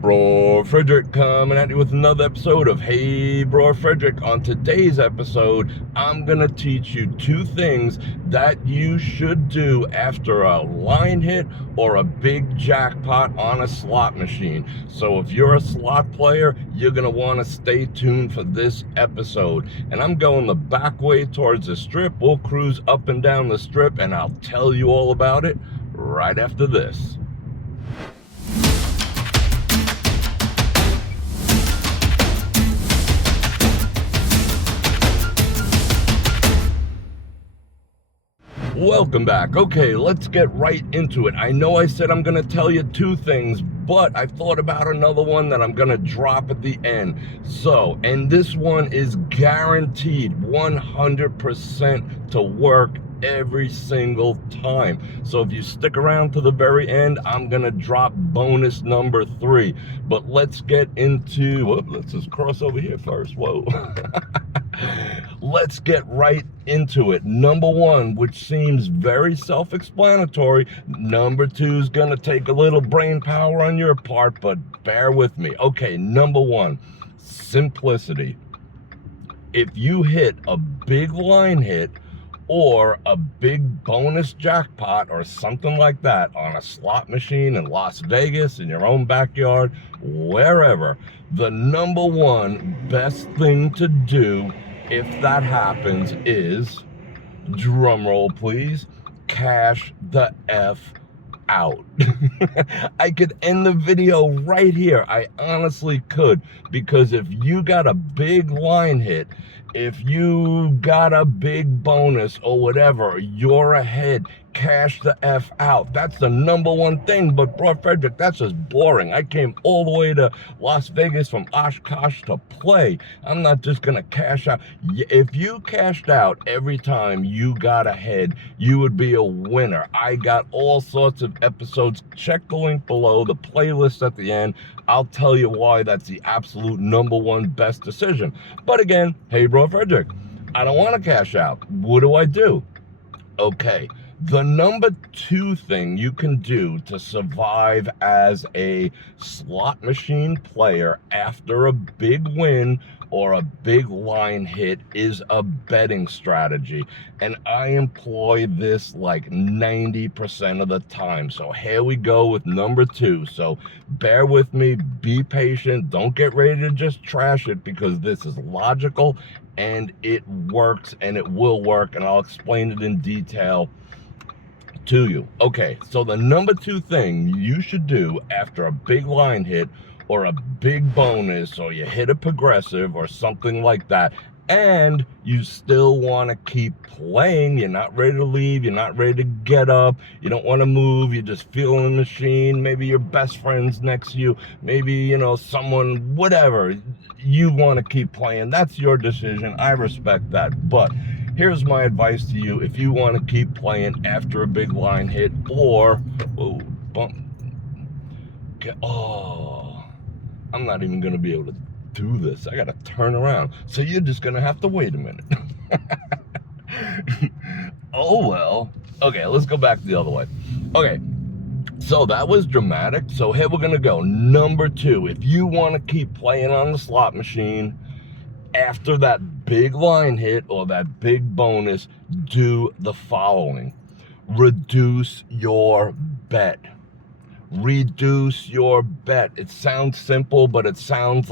Bror Fredrik coming at you with another episode of Hey Bror Fredrik. On today's episode, I'm going to teach you two things that you should do after a line hit or a big jackpot on a slot machine. So if you're a slot player, you're going to want to stay tuned for this episode. And I'm going the back way towards the strip. We'll cruise up and down the strip and I'll tell you all about it right after this. Welcome back. Okay, let's get right into it. I know I said I'm going to tell you two things, but I thought about another one that I'm going to drop at the end. So, and this one is guaranteed 100% to work every single time. So if you stick around to the very end, I'm going to drop bonus number 3. But let's get into, let's just cross over here first. Whoa. Let's get right into it. Number 1, which seems very self-explanatory. Number 2 is going to take a little brain power on your part, but bear with me. Okay, number 1, simplicity. If you hit a big line hit or a big bonus jackpot or something like that on a slot machine in Las Vegas, in your own backyard, wherever, the number 1 best thing to do if that happens is, drum roll please, cash the F out. I could end the video right here. I honestly could, because if you got a big line hit, if you got a big bonus or whatever, you're ahead. Cash the F out. That's the number 1 thing. But Bror Fredrik, that's just boring. I came all the way to Las Vegas from Oshkosh to play. I'm not just gonna cash out. If you cashed out every time you got ahead, you would be a winner. I got all sorts of episodes. Check the link below, the playlist at the end. I'll tell you why that's the absolute number 1 best decision. But again, hey Bror Fredrik, I don't want to cash out. What do I do? Okay, the number 2 thing you can do to survive as a slot machine player after a big win or a big line hit is a betting strategy. And I employ this like 90% of the time. So here we go with number 2. So bear with me, be patient, don't get ready to just trash it, because this is logical and it works and it will work, and I'll explain it in detail to you. Okay, so the number 2 thing you should do after a big line hit or a big bonus, or you hit a progressive or something like that, and you still want to keep playing, you're not ready to leave, you're not ready to get up, you don't want to move, you're just feeling the machine, maybe your best friend's next to you, maybe, you know, someone, whatever, you want to keep playing, that's your decision, I respect that. But here's my advice to you: if you want to keep playing after a big line hit, or, I'm not even going to be able to do this. I got to turn around. So you're just going to have to wait a minute. Oh, well. Okay, let's go back the other way. Okay, so that was dramatic. So here we're going to go. Number 2, if you want to keep playing on the slot machine after that big line hit or that big bonus, do the following. Reduce your bet. Reduce your bet. It sounds simple, but it sounds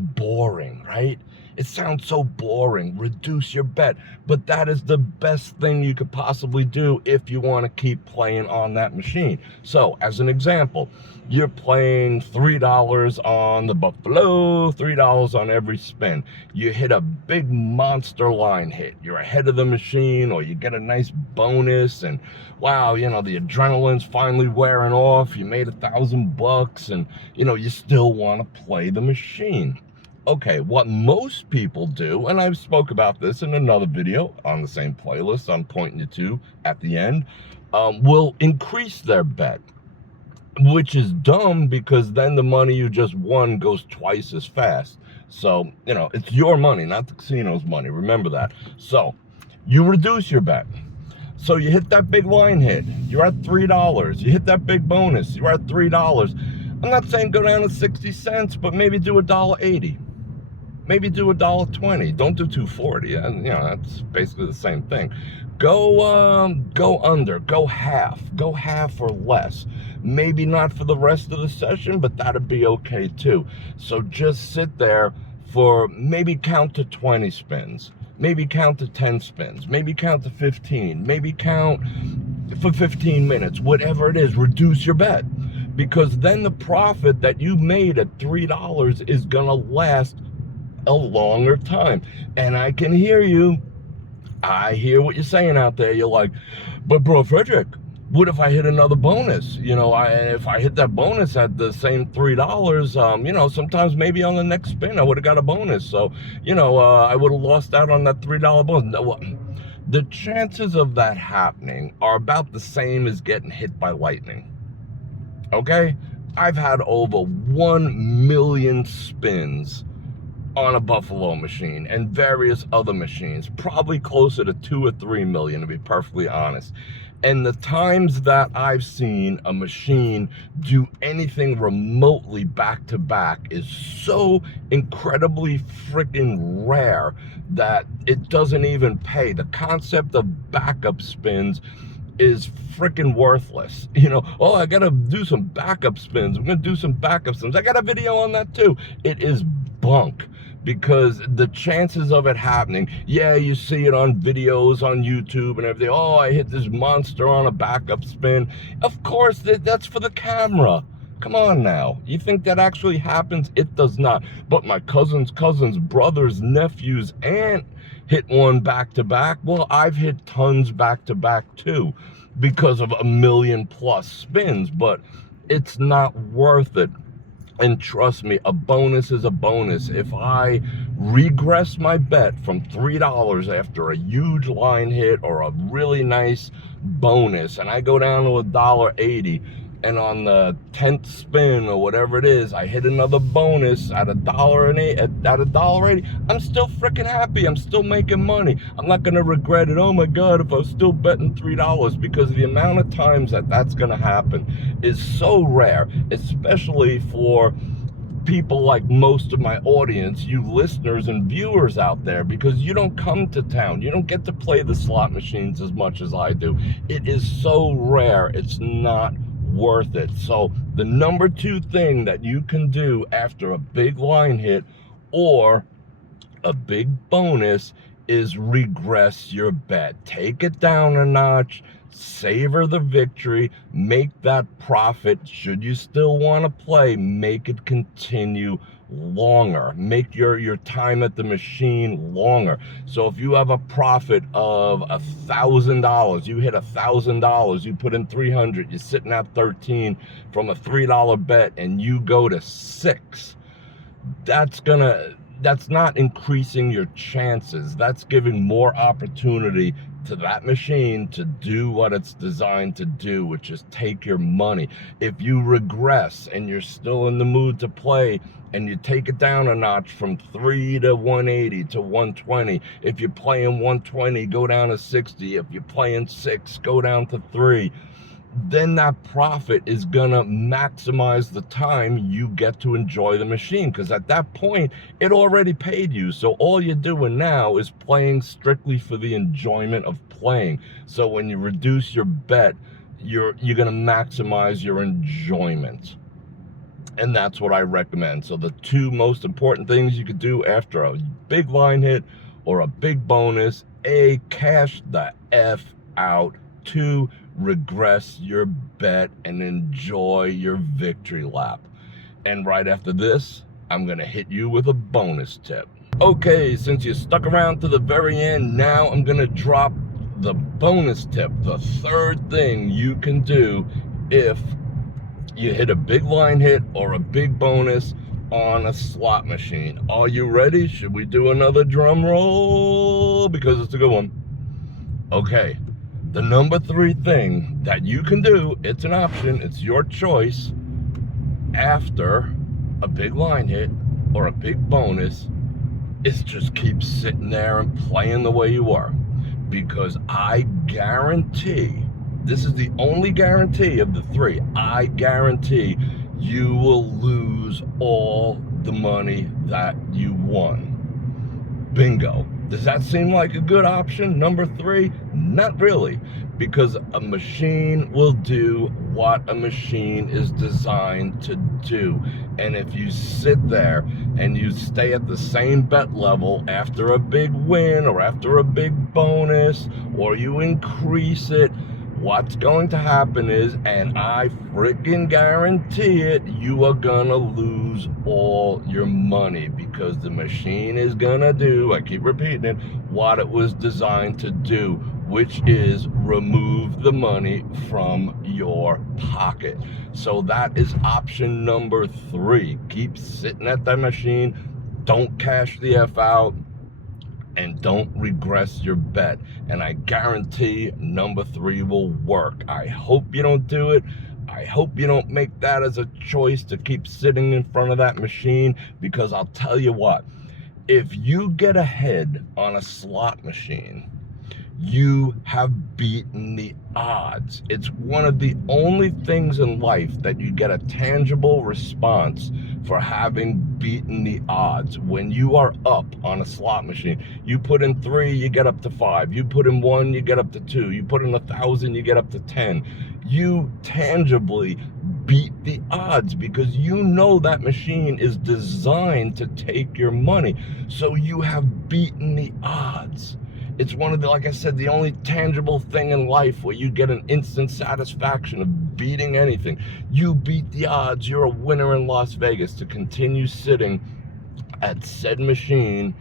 boring, right? It sounds so boring. Reduce your bet. But that is the best thing you could possibly do if you want to keep playing on that machine. So, as an example, you're playing $3 on the Buffalo, $3 on every spin. You hit a big monster line hit. You're ahead of the machine, or you get a nice bonus, and wow, you know, the adrenaline's finally wearing off. You made $1,000 and, you know, you still want to play the machine. Okay, what most people do, and I've spoke about this in another video on the same playlist I'm pointing you to at the end, will increase their bet, which is dumb, because then the money you just won goes twice as fast. So, you know, it's your money, not the casino's money. Remember that. So, you reduce your bet. So you hit that big line hit, you're at $3. You hit that big bonus, you're at $3. I'm not saying go down to 60 cents, but maybe do $1.80. Maybe do $1.20. Don't do $2.40. And you know, that's basically the same thing. Go under, go half or less. Maybe not for the rest of the session, but that'd be okay too. So just sit there for maybe count to 20 spins, maybe count to 10 spins, maybe count to 15, maybe count for 15 minutes, whatever it is. Reduce your bet, because then the profit that you made at $3 is gonna last a longer time. And I can hear you. I hear what you're saying out there. You're like, but Bror Fredrik, what if I hit another bonus? You know, if I hit that bonus at the same $3, you know, sometimes maybe on the next spin I would have got a bonus. So, you know, I would have lost out on that $3 bonus. No, the chances of that happening are about the same as getting hit by lightning. Okay? I've had over 1 million spins on a Buffalo machine and various other machines, probably closer to 2 or 3 million, to be perfectly honest. And the times that I've seen a machine do anything remotely back to back is so incredibly freaking rare that it doesn't even pay. The concept of backup spins is freaking worthless. You know, oh, I gotta do some backup spins. I'm gonna do some backup spins. I got a video on that too. It is bunk, because the chances of it happening, yeah, you see it on videos on YouTube and everything. Oh, I hit this monster on a backup spin. Of course, that's for the camera. Come on now. You think that actually happens? It does not. But my cousin's brother's nephew's aunt hit one back to back. Well, I've hit tons back to back too, because of 1 million plus spins, but it's not worth it. And trust me, a bonus is a bonus. If I regress my bet from $3 after a huge line hit or a really nice bonus, and I go down to $1.80, and on the 10th spin or whatever it is, I hit another bonus at $1.80, I'm still freaking happy. I'm still making money. I'm not gonna regret it. Oh my God, if I was still betting $3, because the amount of times that that's gonna happen is so rare, especially for people like most of my audience, you listeners and viewers out there, because you don't come to town. You don't get to play the slot machines as much as I do. It is so rare, it's not worth it. So the number 2 thing that you can do after a big line hit or a big bonus is regress your bet. Take it down a notch, savor the victory, make that profit. Should you still want to play, make it continue longer. Make your time at the machine longer. So if you have a profit of $1,000, you hit $1,000, you put in 300, you're sitting at 13 from a $3 bet, and you go to 6, that's not increasing your chances. That's giving more opportunity to that machine to do what it's designed to do, which is take your money. If you regress and you're still in the mood to play, and you take it down a notch from 3 to 180 to 120, if you're playing 120, go down to 60. If you're playing 6, go down to 3. Then that profit is gonna maximize the time you get to enjoy the machine, because at that point it already paid you. So all you're doing now is playing strictly for the enjoyment of playing. So when you reduce your bet, you're gonna maximize your enjoyment. And that's what I recommend. So the 2 most important things you could do after a big line hit or a big bonus: A, cash the F out. 2, regress your bet and enjoy your victory lap. And right after this, I'm gonna hit you with a bonus tip. Okay, since you stuck around to the very end, now I'm gonna drop the bonus tip, the 3rd thing you can do if you hit a big line hit or a big bonus on a slot machine. Are you ready? Should we do another drum roll? Because it's a good one. Okay, the number 3 thing that you can do, it's an option, it's your choice, after a big line hit or a big bonus, is just keep sitting there and playing the way you were. Because I guarantee, this is the only guarantee of the 3, I guarantee you will lose all the money that you won. Bingo. Does that seem like a good option? Number 3? Not really, because a machine will do what a machine is designed to do. And if you sit there and you stay at the same bet level after a big win or after a big bonus, or you increase it, what's going to happen is, and I freaking guarantee it, you are gonna lose all your money, because the machine is gonna do, I keep repeating it, what it was designed to do, which is remove the money from your pocket. So that is option number 3. Keep sitting at that machine, don't cash the F out, and don't regress your bet. And I guarantee number 3 will work. I hope you don't do it. I hope you don't make that as a choice to keep sitting in front of that machine, because I'll tell you what, if you get ahead on a slot machine, you have beaten the odds. It's one of the only things in life that you get a tangible response for having beaten the odds. When you are up on a slot machine, you put in 3, you get up to 5. You put in 1, you get up to 2. You put in 1,000, you get up to 10. You tangibly beat the odds, because you know that machine is designed to take your money. So you have beaten the odds. It's one of the, like I said, the only tangible thing in life where you get an instant satisfaction of beating anything. You beat the odds. You're a winner in Las Vegas. To continue sitting at said machine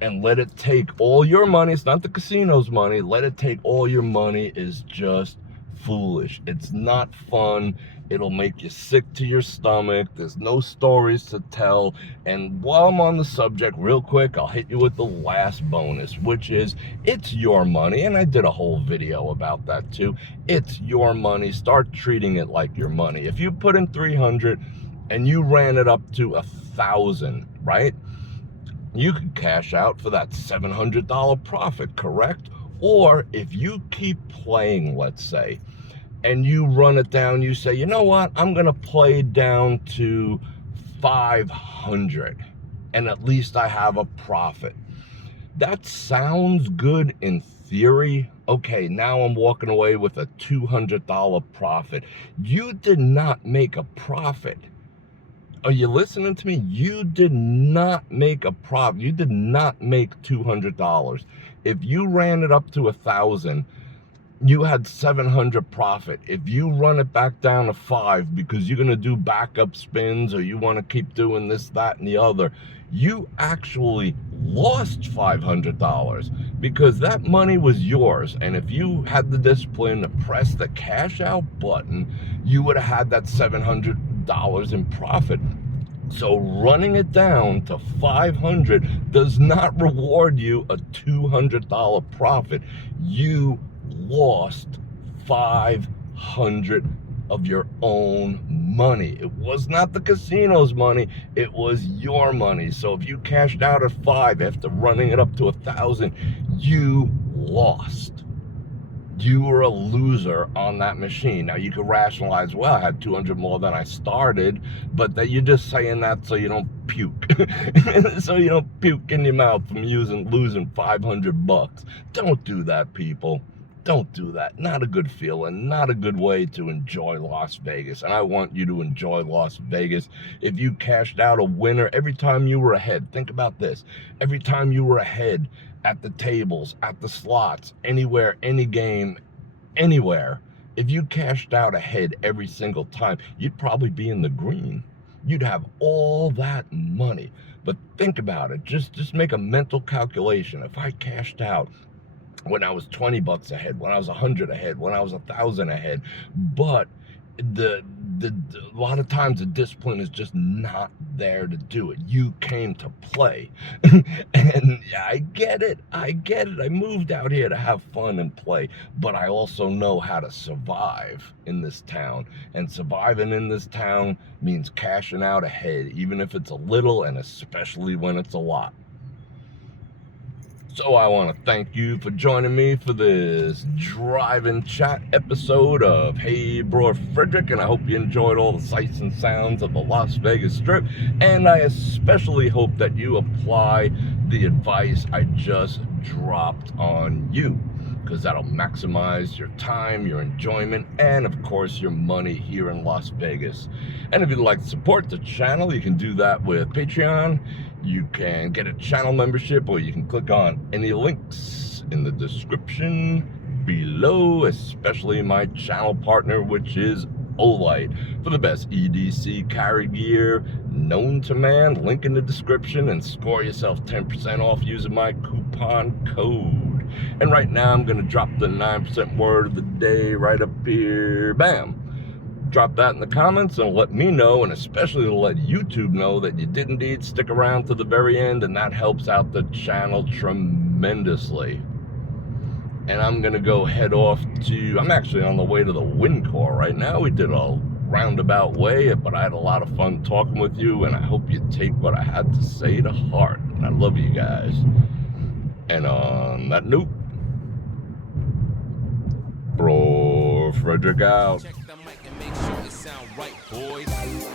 and let it take all your money, it's not the casino's money, let it take all your money, is just foolish. It's not fun. It'll make you sick to your stomach. There's no stories to tell. And while I'm on the subject, real quick, I'll hit you with the last bonus, which is, it's your money. And I did a whole video about that too. It's your money. Start treating it like your money. If you put in 300 and you ran it up to 1,000, right? You could cash out for that $700 profit, correct? Or if you keep playing, let's say, and you run it down, you say, you know what, I'm gonna play down to 500, and at least I have a profit. That sounds good in theory. Okay, now I'm walking away with a $200 profit. You did not make a profit. Are you listening to me? You did not make a profit. You did not make $200. If you ran it up to 1,000, you had 700 profit. If you run it back down to 5 because you're going to do backup spins, or you want to keep doing this, that, and the other, you actually lost $500, because that money was yours. And if you had the discipline to press the cash out button, you would have had that $700 in profit. So running it down to 500 does not reward you a $200 profit. You lost 500 of your own money. It was not the casino's money, it was your money. So if you cashed out at 5 after running it up to 1,000, you lost. You were a loser on that machine. Now you could rationalize, well, I had 200 more than I started, but that you're just saying that so you don't puke. So you don't puke in your mouth from losing 500 bucks. Don't do that, people. Don't do that. Not a good feeling, not a good way to enjoy Las Vegas. And I want you to enjoy Las Vegas. If you cashed out a winner every time you were ahead, think about this. Every time you were ahead at the tables, at the slots, anywhere, any game, anywhere, if you cashed out ahead every single time, you'd probably be in the green. You'd have all that money. But think about it. Just make a mental calculation. If I cashed out when I was 20 bucks ahead, when I was 100 ahead, when I was 1,000 ahead, but a lot of times the discipline is just not there to do it. You came to play. And I get it. I moved out here to have fun and play, but I also know how to survive in this town. And surviving in this town means cashing out ahead, even if it's a little, and especially when it's a lot. So I want to thank you for joining me for this drive-in chat episode of Hey Bror Fredrik, and I hope you enjoyed all the sights and sounds of the Las Vegas Strip, and I especially hope that you apply the advice I just dropped on you, because that'll maximize your time, your enjoyment, and of course your money here in Las Vegas. And if you'd like to support the channel, you can do that with Patreon. You can get a channel membership, or you can click on any links in the description below, especially my channel partner, which is Olight, for the best EDC carry gear known to man. Link in the description, and score yourself 10% off using my coupon code. And right now I'm going to drop the 9% word of the day right up here. Bam! Drop that in the comments and let me know, and especially to let YouTube know that you did indeed stick around to the very end, and that helps out the channel tremendously. And I'm gonna go head off to, I'm actually on the way to the wind core right now. We did a roundabout way, but I had a lot of fun talking with you, and I hope you take what I had to say to heart. And I love you guys. And on that note, Bror Fredrik out. Check the mic and make sure it sound right, boys.